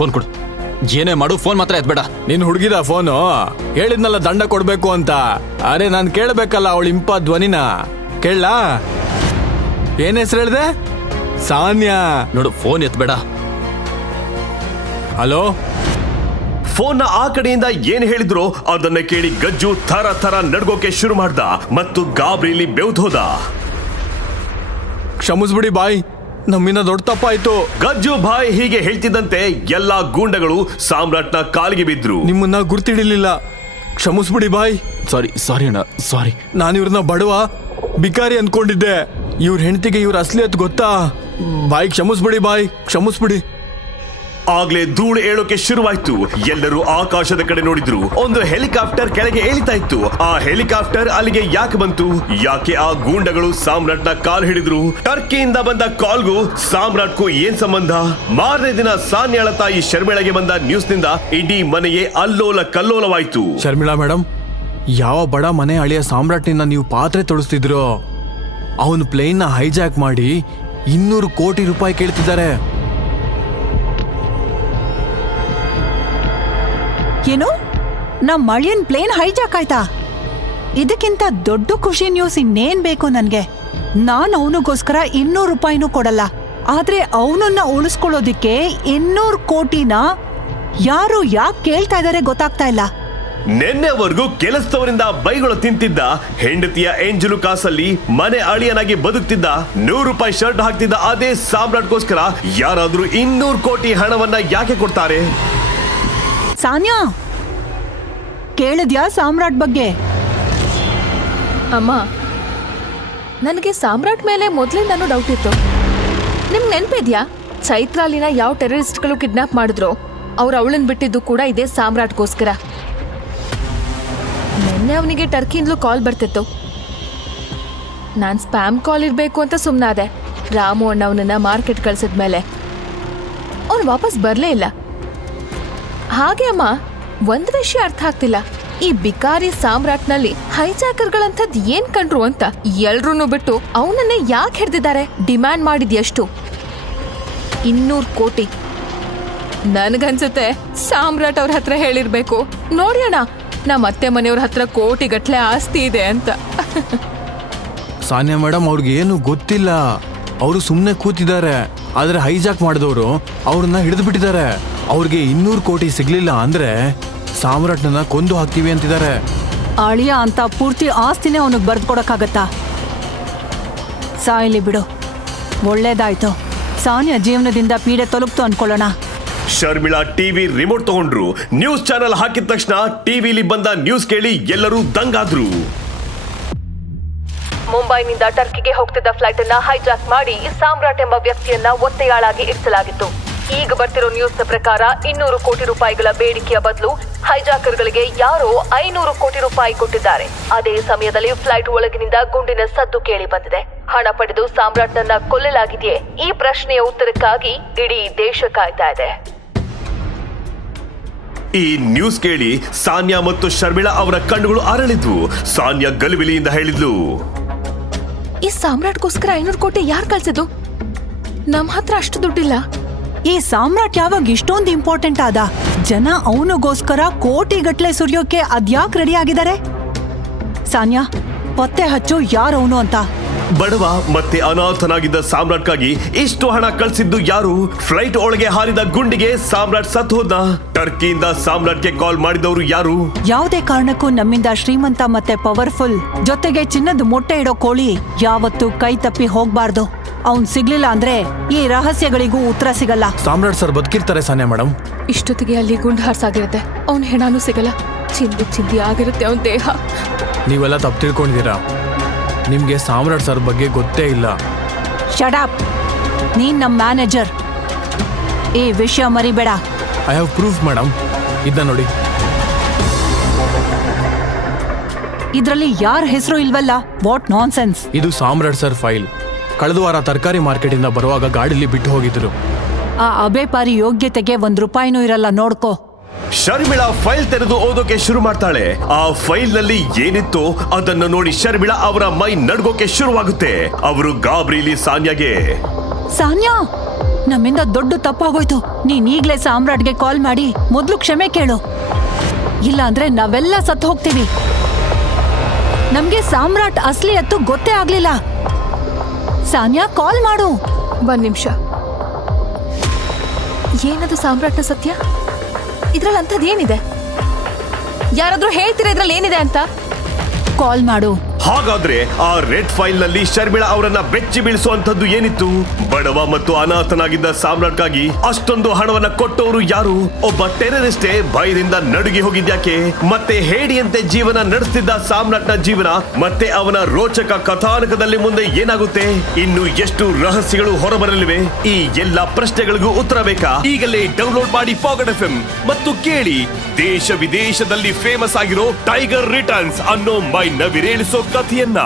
Phone ಕೊಡು. ಏನೇ ಮಾಡು, ಫೋನ್ ಮಾತ್ರ ಎತ್ಬೇಡ. ನಿನ್ ಹುಡುಗಿದ ಫೋನು? ಹೇಳಿದ್ನಲ್ಲ ದಂಡ ಕೊಡ್ಬೇಕು ಅಂತ. ಅರೆ ನಾನ್ ಕೇಳ್ಬೇಕಲ್ಲ ಅವಳ ಇಂಪ ಧ್ವನಿನ. ಕೇಳಲಾ? ಏನ್ ಹೆಸರು ಹೇಳ್ದೆ? ಸಾನ್ಯಾ. ನೋಡು, ಫೋನ್ ಎತ್ಬೇಡ. ಹಲೋ. ಫೋನ್ನ ಆ ಕಡೆಯಿಂದ ಏನ್ ಹೇಳಿದ್ರು ಅದನ್ನ ಕೇಳಿ ಗಜ್ಜು ಥರ ಥರ ನಡ್ಗೋಕೆ ಶುರು ಮಾಡ್ದ ಮತ್ತು ಗಾಬರಿಲಿ ಬೆವ್ದೋದ. ಕ್ಷಮಿಸ್ಬಿಡಿ ಬಾಯ್, ನಮ್ಮಿಂದ ದೊಡ್ಡ ತಪ್ಪಾಯ್ತು. ಗಜ್ಜು ಬಾಯ್ ಹೀಗೆ ಹೇಳ್ತಿದ್ದಂತೆ ಎಲ್ಲಾ ಗೂಂಡಗಳು ಸಾಮ್ರಾಟ್ನ ಕಾಲಿಗೆ ಬಿದ್ರು. ನಿಮ್ಮನ್ನ ಗುರ್ತಿಡಿಲಿಲ್ಲ, ಕ್ಷಮಿಸ್ಬಿಡಿ ಬಾಯ್. ಸಾರಿ ಅಣ್ಣ, ಸಾರಿ. ನಾನು ಇವ್ರನ್ನ ಬಡವ ಬಿಕಾರಿ ಅನ್ಕೊಂಡಿದ್ದೆ. ಇವ್ರ ಹೆಂಡತಿಗೆ ಇವ್ರ ಅಸಲಿ ಅಂತ ಗೊತ್ತಾ? ಬಾಯ್ ಕ್ಷಮಿಸ್ಬಿಡಿ ಬಾಯ್, ಕ್ಷಮಿಸ್ಬಿಡಿ. ಆಗ್ಲೇ ಧೂಳು ಏಳೋಕೆ ಶುರುವಾಯ್ತು. ಎಲ್ಲರೂ ಆಕಾಶದ ಕಡೆ ನೋಡಿದ್ರು. ಒಂದು ಹೆಲಿಕಾಪ್ಟರ್ ಕೆಳಗೆ ಏಳಿತಾ ಇತ್ತು. ಆ ಹೆಲಿಕಾಪ್ಟರ್ ಅಲ್ಲಿಗೆ ಯಾಕೆ ಬಂತು? ಯಾಕೆ ಆ ಗೂಂಡಗಳು ಸಾಮ್ರಾಟ್ನ ಕಾಲ್ ಹಿಡಿದ್ರು? ಟರ್ಕಿಯಿಂದ ಬಂದ ಕಾಲ್ಗೂ ಸಾಮ್ರಾಟ್ಗೂ ಏನ್ ಸಂಬಂಧ? ಮಾರನೇ ದಿನ ಸಾನ್ಯಾಳ ತಾಯಿ ಶರ್ಮಿಳಗೆ ಬಂದ ನ್ಯೂಸ್ನಿಂದ ಇಡೀ ಮನೆಯೇ ಅಲ್ಲೋಲ ಕಲ್ಲೋಲವಾಯ್ತು. ಶರ್ಮಿಳಾ ಮೇಡಮ್, ಯಾವ ಬಡ ಮನೆ ಅಳಿಯ ಸಾಮ್ರಾಟ್ನಿಂದ ನೀವು ಪಾತ್ರೆ ತೊಡಸ್ತಿದ್ರು? ಅವನು ಪ್ಲೇನ್ ನ ಹೈಜಾಕ್ ಮಾಡಿ 200 ಕೋಟಿ ರೂಪಾಯಿ ಕೇಳ್ತಿದ್ದಾರೆ. ಏನು? ನಮ್ಮ ಮಳಿಯನ್ ಪ್ಲೇನ್ ಹೈಜಾಕ್ ಆಯ್ತಾ? ಇದಕ್ಕಿಂತ ದೊಡ್ಡ ಖುಷಿ ನ್ಯೂಸ್ ಇನ್ನೇನ್ ಬೇಕು ನನ್ಗೆ? ನಾನು ಅವನಿಗೋಸ್ಕರ 200 ರೂಪಾಯಿನೂ ಕೊಡಲ್ಲ. ಆದ್ರೆ ಅವನನ್ನ ಉಳಿಸ್ಕೊಳ್ಳೋದಿಕ್ಕೆ 200 ಕೋಟಿನ ಯಾರು ಯಾಕೆ ಕೇಳ್ತಾ ಇದಾರೆ ಗೊತ್ತಾಗ್ತಾ ಇಲ್ಲ. ನಿನ್ನೆವರೆಗೂ ಕೆಲಸದವರಿಂದ ಬೈಗಳು ತಿಂತಿದ್ದ ಹೆಂಡತಿಯ ಎಂಜಲು ಕಾಸಲ್ಲಿ ಮನೆ ಅಳಿಯನಾಗಿ ಬದುಕ್ತಿದ್ದ 100 ರೂಪಾಯಿ ಶರ್ಟ್ ಹಾಕ್ತಿದ್ದ ಅದೇ ಸಾಮ್ರಾಟ್ಗೋಸ್ಕರ ಯಾರಾದ್ರೂ 200 ಕೋಟಿ ಹಣವನ್ನ ಯಾಕೆ ಕೊಡ್ತಾರೆ? ಸಾನ್ಯಾ, ಕೇಳಿದ್ಯಾ ಸಾಮ್ರಾಟ್ ಬಗ್ಗೆ? ಅಮ್ಮ, ನನಗೆ ಸಾಮ್ರಾಟ್ ಮೇಲೆ ಮೊದಲಿಂದಾನು ಡೌಟ್ ಇತ್ತು. ನಿಮ್ಗೆ ನೆನ್ಪಿದ್ಯಾ ಚೈತ್ರಾಲಿನ ಯಾವ ಟೆರರಿಸ್ಟ್ಗಳು ಕಿಡ್ನಾಪ್ ಮಾಡಿದ್ರು? ಅವ್ರು ಅವಳನ್ನ ಬಿಟ್ಟಿದ್ದು ಕೂಡ ಇದೇ ಸಾಮ್ರಾಟ್ಗೋಸ್ಕರ. ನಿನ್ನೆ ಅವನಿಗೆ ಟರ್ಕಿಯಿಂದಲೂ ಕಾಲ್ ಬರ್ತಿತ್ತು. ನಾನು ಸ್ಪ್ಯಾಮ್ ಕಾಲ್ ಇರಬೇಕು ಅಂತ ಸುಮ್ಮನಾದೆ. ರಾಮು ಅಣ್ಣ ಅವನನ್ನ ಮಾರ್ಕೆಟ್ ಕಳ್ಸಿದ್ಮೇಲೆ ಅವ್ನು ವಾಪಸ್ ಬರಲೇ ಇಲ್ಲ. ಹಾಗೆ ಅಮ್ಮ, ಒಂದ್ ವಿಷಯ ಅರ್ಥ ಆಗ್ತಿಲ್ಲ. ಈ ಬಿಕಾರಿ ಸಾಮ್ರಾಟ್ನಲ್ಲಿ ಹೈಜಾಕರ್ಗಳಂಥದ್ದು ಏನ್ ಕಂಡ್ರು ಅಂತ ಎಲ್ರೂ ಬಿಟ್ಟು ಅವನನ್ನೇ ಯಾಕೆ ಹಿಡ್ದಿದ್ದಾರೆ? ಡಿಮ್ಯಾಂಡ್ ಮಾಡಿದ್ಯಷ್ಟು? 200 ಕೋಟಿ. ನನ್ಗನ್ಸುತ್ತೆ ಸಾಮ್ರಾಟ್ ಅವ್ರ ಹತ್ರ ಹೇಳಿರ್ಬೇಕು, ನೋಡಿ ಅಣ್ಣ, ನಮ್ಮ ಅತ್ತೆ ಮನೆಯವ್ರ ಹತ್ರ ಕೋಟಿ ಗಟ್ಲೆ ಆಸ್ತಿ ಇದೆ ಅಂತ. ಸಾನ್ಯಾ ಮೇಡಮ್, ಅವ್ರಿಗೆ ಏನು ಗೊತ್ತಿಲ್ಲ. ಅವರು ಸುಮ್ಮನೆ ಕೂತಿದ್ದಾರೆ. ಆದ್ರೆ ಹೈಜಾಕ್ ಮಾಡಿದವರು ಅವ್ರನ್ನ ಹಿಡಿದು ಬಿಟ್ಟಿದ್ದಾರೆ. ಅವ್ರಿಗೆ 200 ಕೋಟಿ ಸಿಗ್ಲಿಲ್ಲ ಅಂದ್ರೆ ಸಾಮ್ರಾಟ್ನ ಕೊಂದು ಹಾಕ್ತೀವಿ ಅಂತಿದ್ದಾರೆ. ಅಳಿಯ ಅಂತ ಪೂರ್ತಿ ಆಸ್ತಿನೇ ಅವನಿಗೆ ಬರ್ದು ಕೊಡಕ್ಕಾಗತ್ತಾ? ಸಾಯ್ಲಿ ಬಿಡು, ಒಳ್ಳೇದಾಯ್ತು. ಸಾನ್ಯಾ ಜೀವನದಿಂದ ಪೀಡೆ ತೊಲಗ್ತು ಅನ್ಕೊಳ್ಳೋಣ. ಶರ್ಮಿಳಾ ಟಿವಿ ರಿಮೋಟ್ ತಗೊಂಡ್ರು. ನ್ಯೂಸ್ ಚಾನೆಲ್ ಹಾಕಿದ ತಕ್ಷಣ ಟಿವಿಲಿ ಬಂದ ನ್ಯೂಸ್ ಕೇಳಿ ಎಲ್ಲರೂ ದಂಗಾದ್ರು. ಮುಂಬೈನಿಂದ ಟರ್ಕಿಗೆ ಹೋಗ್ತಿದ್ದ ಫ್ಲೈಟ್ ಅನ್ನ ಹೈಜಾಕ್ ಮಾಡಿ ಸಾಮ್ರಾಟ್ ಎಂಬ ವ್ಯಕ್ತಿಯನ್ನ ಒತ್ತೆಯಾಳಾಗಿ ಇರಿಸಲಾಗಿತ್ತು. ಈಗ ಬರ್ತಿರೋ ನ್ಯೂಸ್ ಪ್ರಕಾರ 200 ಕೋಟಿ ರೂಪಾಯಿಗಳ ಬೇಡಿಕೆಯ ಬದಲು ಹೈಜಾಕರ್ಗಳಿಗೆ ಯಾರೋ 500 ಕೋಟಿ ರೂಪಾಯಿ ಕೊಟ್ಟಿದ್ದಾರೆ. ಅದೇ ಸಮಯದಲ್ಲಿ ಫ್ಲೈಟ್ ಒಳಗಿನಿಂದ ಗುಂಡಿನ ಸದ್ದು ಕೇಳಿ ಬಂದಿದೆ. ಹಣ ಪಡೆದು ಸಾಮ್ರಾಟ್ನನ್ನ ಕೊಲ್ಲಲಾಗಿದೆಯೇ? ಈ ಪ್ರಶ್ನೆಯ ಉತ್ತರಕ್ಕಾಗಿ ಇಡೀ ದೇಶ ಕಾಯ್ತಾ ಇದೆ. ಈ ನ್ಯೂಸ್ ಕೇಳಿ ಸಾನ್ಯಾ ಮತ್ತು ಶರ್ಮಿಳಾ ಅವರ ಕಣ್ಣುಗಳು ಅರಳಿದ್ವು. ಸಾನ್ಯಾ ಗಲಿಬಿಲಿಯಿಂದ ಹೇಳಿದ್ಲು, ಈ ಸಾಮ್ರಾಟ್ಗೋಸ್ಕರ 500 ಕೋಟಿ ಯಾರು ಕಳ್ಸಿದ್ದು? ನಮ್ಮ ಹತ್ರ ಅಷ್ಟು ದುಡ್ಡಿಲ್ಲ. ಈ ಸಾಮ್ರಾಟ್ ಯಾವಾಗ ಇಷ್ಟೊಂದು ಇಂಪಾರ್ಟೆಂಟ್ ಆದ? ಜನ ಅವನಿಗೋಸ್ಕರ ಕೋಟಿ ಗಟ್ಲೆ ಸುರಿಯೋಕೆ ಅದ್ಯಾಕ್ ರೆಡಿ ಆಗಿದ್ದಾರೆ? ಸಾನ್ಯಾ, ಪತ್ತೆ ಹಚ್ಚು ಯಾರವನು ಅಂತ. ಬಡವ ಮತ್ತೆ ಅನಾಥನಾಗಿದ್ದ ಸಾಮ್ರಾಟ್ಗಾಗಿ ಇಷ್ಟು ಹಣ ಕಳ್ಸಿದ್ದು ಯಾರು? ಫ್ಲೈಟ್ ಒಳಗೆ ಹಾರಿದ ಗುಂಡಿಗೆ ಸಾಮ್ರಾಟ್ ಸತ್ತು ಹೋದ. ಟರ್ಕಿಯಿಂದ ಸಾಮ್ರಾಟ್ಗೆ ಕಾಲ್ ಮಾಡಿದವರು ಯಾರು? ಯಾವುದೇ ಕಾರಣಕ್ಕೂ ನಮ್ಮಿಂದ ಶ್ರೀಮಂತ ಮತ್ತೆ ಪವರ್ಫುಲ್ ಜೊತೆಗೆ ಚಿನ್ನದ ಮೊಟ್ಟೆ ಇಡೋ ಕೋಳಿ ಯಾವತ್ತೂ ಕೈ ತಪ್ಪಿ ಹೋಗ್ಬಾರ್ದು. ಅವ್ನ್ ಸಿಗ್ಲಿಲ್ಲ ಅಂದ್ರೆ ಈ ರಹಸ್ಯಗಳಿಗೂ ಉತ್ತರ ಸಿಗಲ್ಲ. ಸಾಮ್ರಾಟ್ ಸರ್ ಬದುಕಿರ್ತಾರೆ ಸಾನ್ಯಾ ಮೇಡಮ್. ಇಷ್ಟೊತ್ತಿಗೆ ಅಲ್ಲಿ ಗುಂಡು ಹಾರ್ಸಾಗಿರುತ್ತೆ. ಅವ್ನ ಹೆಣನೂ ಸಿಗಲ್ಲ. ಚಿಂದಿ ಆಗಿರುತ್ತೆ ಅವನ ದೇಹ. ನೀವೆಲ್ಲ ತಪ್ಪು ತಿಳ್ಕೊಂಡಿದ್ದೀರಾ. ನಿಮ್ಗೆ ಸಾಮ್ರಾಟ್ ಸರ್ ಬಗ್ಗೆ ಗೊತ್ತೇ ಇಲ್ಲ. Shut up. ನೀನ್ ನಮ್ ಮ್ಯಾನೇಜರ್, ಈ ವಿಷಯ ಮರಿಬೇಡ. I have proof madam. ಇದನ್ನ ನೋಡಿ. ಇದ್ರಲ್ಲಿ ಯಾರ ಹೆಸರು ಇಲ್ವಲ್ಲ? What non sense. ಇದು ಸಾಮ್ರಾಟ್ ಸರ್ ಫೈಲ್. ಕಳೆದ ವಾರ ತರಕಾರಿ ಮಾರ್ಕೆಟ್ ಇಂದ ಬರುವಾಗ ಗಾಡಿಲಿ ಬಿಟ್ಟು ಹೋಗಿದ್ರು. ಆ ಅಬೇಪಾರಿ ಯೋಗ್ಯತೆಗೆ 1 ರೂಪಾಯಿನೂ ಇರಲ್ಲ, ನೋಡ್ಕೋ. ಶರ್ಮಿಳಾ ಫೈಲ್ ತೆರೆದು ಓದೋಕೆ ಶುರು ಮಾಡ್ತಾಳೆ. ಆ ಫೈಲ್ ನಲ್ಲಿ ಏನಿತ್ತು ಅದನ್ನು ನೋಡಿ ಶರ್ಮಿಳಾ ಅವರ ಮೈ ನಡ್ಗೋಕೆ ಶುರುವಾಗುತ್ತೆ. ಅವರು ಗಾಬರಿಲಿ ಸಾನ್ಯಾಗೆ, ಸಾನ್ಯಾ ನಮ್ಮಿಂದ ದೊಡ್ಡ ತಪ್ಪಾಗೋಯ್ತು. ನೀನ್ ಈಗ್ಲೇ ಸಾಮ್ರಾಟ್ಗೆ ಕಾಲ್ ಮಾಡಿ ಮೊದ್ಲು ಕ್ಷಮೆ ಕೇಳು. ಇಲ್ಲ ಅಂದ್ರೆ ನಾವೆಲ್ಲ ಸತ್ತು ಹೋಗ್ತೀವಿ. ನಮ್ಗೆ ಸಾಮ್ರಾಟ್ ಅಸಲಿ ಎತ್ತು ಗೊತ್ತೇ ಆಗ್ಲಿಲ್ಲ. ಸಾನ್ಯಾ, ಕಾಲ್ ಮಾಡು. ಒಂದ್ ನಿಮಿಷ. ಏನದು ಸಾಮ್ರಾಟ್ನ ಸತ್ಯ? ಇದ್ರಲ್ಲಿ ಅಂಥದ್ದೇನಿದೆ? ಯಾರಾದ್ರೂ ಹೇಳ್ತೀರಾ ಇದ್ರಲ್ಲಿ ಏನಿದೆ ಅಂತ? ಕಾಲ್ ಮಾಡು. ಹಾಗಾದ್ರೆ ಆ ರೆಡ್ ಫೈಲ್ ನಲ್ಲಿ ಶರ್ಮಿಳಾ ಅವರನ್ನ ಬೆಚ್ಚಿ ಬೀಳಿಸುವಂತದ್ದು ಏನಿತ್ತು? ಬಡವ ಮತ್ತು ಅನಾಥನಾಗಿದ್ದ ಸಾಮ್ರಾಟ್ಗಾಗಿ ಅಷ್ಟೊಂದು ಹಣವನ್ನ ಕೊಟ್ಟವರು ಯಾರು? ಒಬ್ಬ ಟೆರರಿಸ್ಟೇ ಭಯದಿಂದ ನಡುಗಿ ಹೋಗಿದ್ಯಾಕೆ? ಮತ್ತೆ ಹೇಡಿಯಂತೆ ಜೀವನ ನಡೆಸ್ತಿದ್ದ ಸಾಮ್ರಾಟ್ನ ಜೀವನ ಮತ್ತೆ ಅವನ ರೋಚಕ ಕಥಾನಕದಲ್ಲಿ ಮುಂದೆ ಏನಾಗುತ್ತೆ? ಇನ್ನು ಎಷ್ಟು ರಹಸ್ಯಗಳು ಹೊರಬರಲಿವೆ? ಈ ಎಲ್ಲಾ ಪ್ರಶ್ನೆಗಳಿಗೂ ಉತ್ತರ ಬೇಕಾ? ಈಗಲೇ ಡೌನ್ಲೋಡ್ ಮಾಡಿ ಪಾಕೆಟ್ ಎಫ್ಎಂ ಮತ್ತು ಕೇಳಿ ದೇಶ ವಿದೇಶದಲ್ಲಿ ಫೇಮಸ್ ಆಗಿರೋ ಟೈಗರ್ ರಿಟರ್ನ್ಸ್ ಅನ್ನೋ ಮೈ ನವಿರೇಳಿಸೋ ಕಥೆಯನ್ನ.